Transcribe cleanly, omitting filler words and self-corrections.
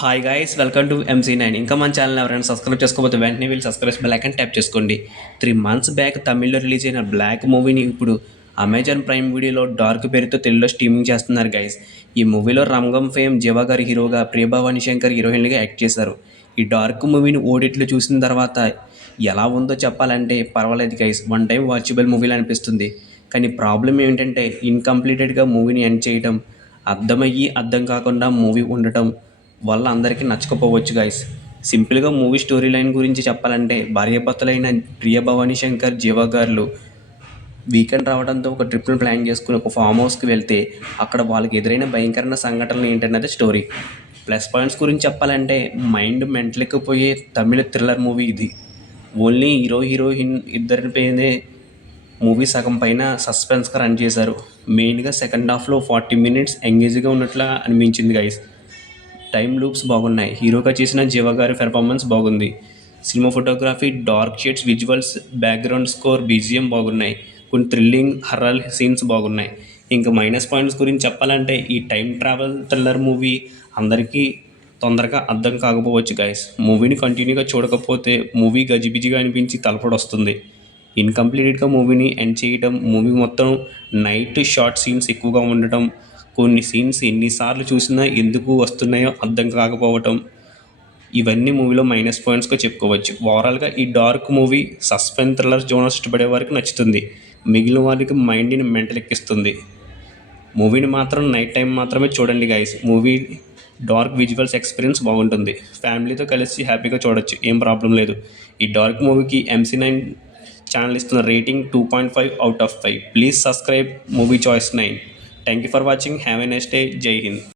Hi guys, welcome to MC9. ఇంకా మన channel ఎవరైనా సబ్స్క్రైబ్ చేసుకోకపోతే వెంటనే వీళ్ళు సబ్స్క్రైబ్ బెల్ ఐకాన్ ట్యాప్ చేసుకోండి. 3 months బ్యాక్ తమిళ్లో రిలీజ్ అయిన బ్లాక్ మూవీని ఇప్పుడు అమెజాన్ ప్రైమ్ వీడియోలో డార్క్ పేరుతో తెలుగులో స్ట్రీమింగ్ చేస్తున్నారు గైస్. ఈ మూవీలో రంగం ఫేమ్ జీవా గారి హీరోగా, ప్రియభవాని శంకర్ హీరోయిన్గా యాక్ట్ చేశారు. ఈ డార్క్ మూవీని ఓడిట్లో చూసిన తర్వాత ఎలా ఉందో చెప్పాలంటే పర్వాలేదు గైస్, వన్ టైం వాచబుల్ మూవీలు అనిపిస్తుంది. కానీ ప్రాబ్లం ఏంటంటే ఇన్కంప్లీటెడ్గా మూవీని ఎండ్ చేయడం, అర్థమయ్యి అర్థం కాకుండా మూవీ ఉండటం వల్ల అందరికీ నచ్చకపోవచ్చు గైస్. సింపుల్గా మూవీ స్టోరీ లైన్ గురించి చెప్పాలంటే భార్యాభర్తలైన ప్రియభవాని శంకర్ జీవా గారు వీకెండ్ రావడంతో ఒక ట్రిప్ను ప్లాన్ చేసుకుని ఒక ఫామ్ హౌస్కి వెళ్తే అక్కడ వాళ్ళకి ఎదురైన భయంకరమైన సంఘటనలు ఏంటన్నది స్టోరీ. ప్లస్ పాయింట్స్ గురించి చెప్పాలంటే మైండ్ మెంటలెక్కిపోయే తమిళ థ్రిల్లర్ మూవీ ఇది. ఓన్లీ హీరోయిన్ ఇద్దరి పేనే మూవీ సగం పైన సస్పెన్స్గా రన్ చేశారు. మెయిన్గా సెకండ్ హాఫ్లో 40 minutes ఎంగేజ్గా ఉన్నట్లుగా అనిపించింది గైస్. టైం లూప్స్ బాగున్నాయి. హీరోగా చేసిన జీవా గారి పెర్ఫార్మెన్స్ బాగుంది. Cinema photography, dark shades, visuals, background score, BGM బాగున్నాయి. కొన్ని థ్రిల్లింగ్ హర్రర్ సీన్స్ బాగున్నాయి. ఇంకా మైనస్ పాయింట్స్ గురించి చెప్పాలంటే ఈ టైం ట్రావెల్ థ్రిల్లర్ మూవీ అందరికీ తొందరగా అర్థం కాకపోవచ్చు గైస్. మూవీని కంటిన్యూగా చూడకపోతే మూవీ గజిబిజిగా అనిపించి తలపడొస్తుంది. ఇన్కంప్లీటెడ్గా మూవీని ఎండ్ చేయటం, మూవీ మొత్తం నైట్ షార్ట్ సీన్స్ ఎక్కువగా ఉండటం, కొన్ని సీన్స్ ఎన్నిసార్లు చూసినా ఎందుకు వస్తున్నాయో అర్థం కాకపోవటం, ఇవన్నీ మూవీలో మైనస్ పాయింట్స్గా చెప్పుకోవచ్చు. ఓవరాల్గా ఈ dark movie suspense thriller genre ఇష్టపడే వారికి నచ్చుతుంది. మిగిలిన వారికి మైండ్ని మెంటల్ ఎక్కిస్తుంది. మూవీని మాత్రం నైట్ టైం మాత్రమే చూడండి guys. Movie dark visuals experience బాగుంటుంది. ఫ్యామిలీతో కలిసి హ్యాపీగా చూడొచ్చు, ఏం ప్రాబ్లం లేదు. ఈ డార్క్ మూవీకి MC9 ఛానల్ ఇస్తున్న rating 2.5/5. Please subscribe movie choice 9. Thank you for watching. Have a nice day. జై హింద్.